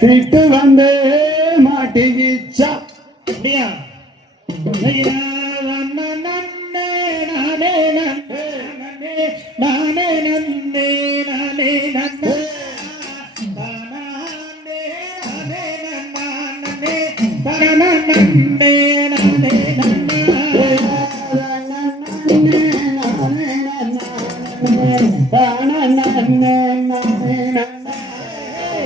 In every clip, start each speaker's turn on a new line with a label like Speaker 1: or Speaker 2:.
Speaker 1: திட்டு வந்தே மாட்டிக்கிச்சா. அப்படியா?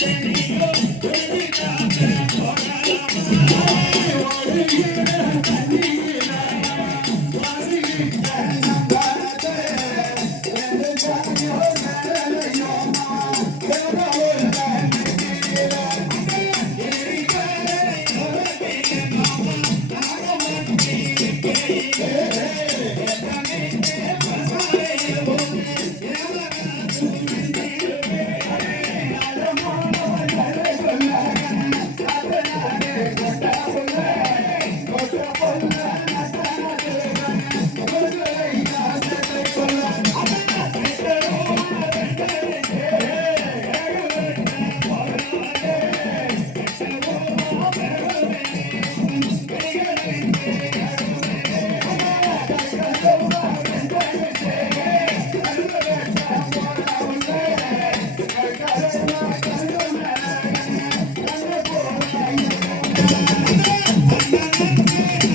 Speaker 1: Yeah.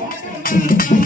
Speaker 2: Thank you.